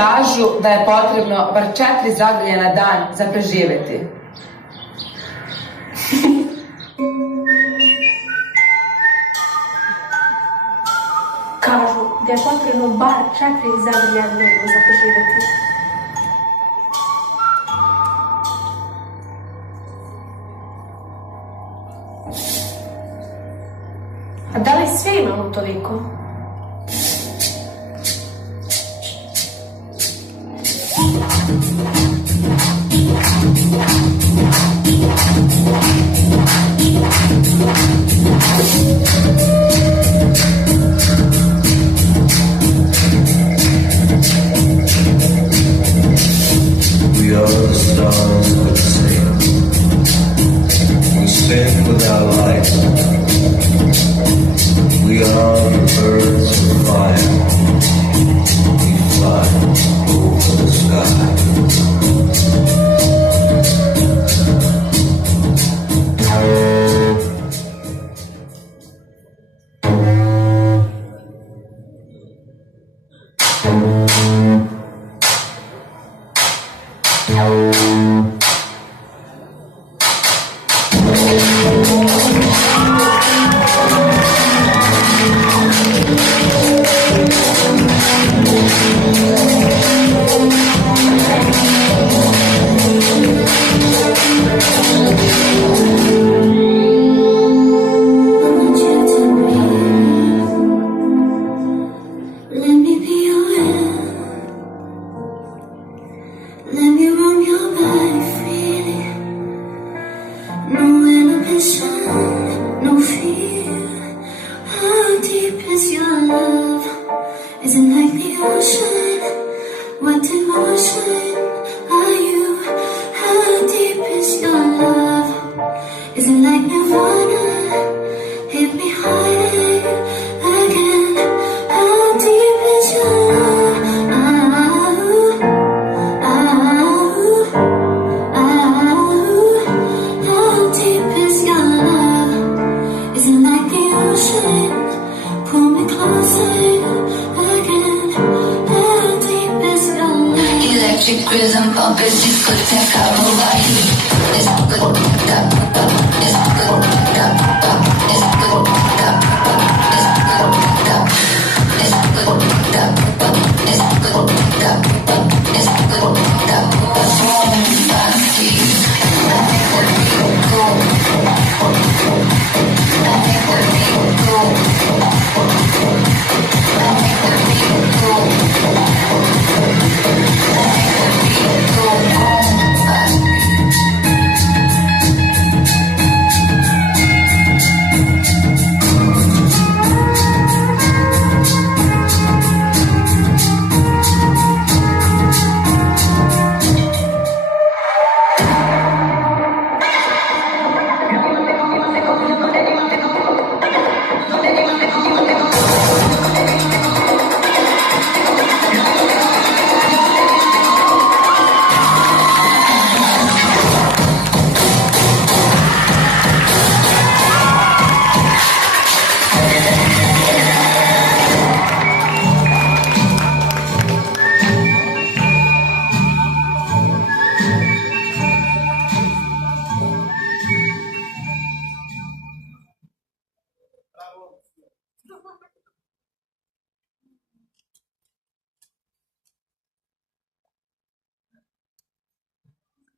Kažu da je potrebno bar 4 zagrlja na dan za preživeti. Kažu da je potrebno bar 4 zagrlja dnevno za preživeti. A da li svi imamo toliko? We are the stars that sing. We sing with our light. We are the birds of fire. We fly over the sky.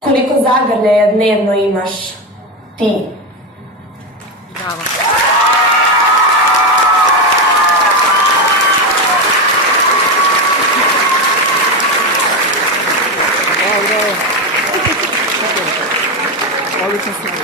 Koliko zagrljaja dnevno imaš ti? Bravo. Odlično si.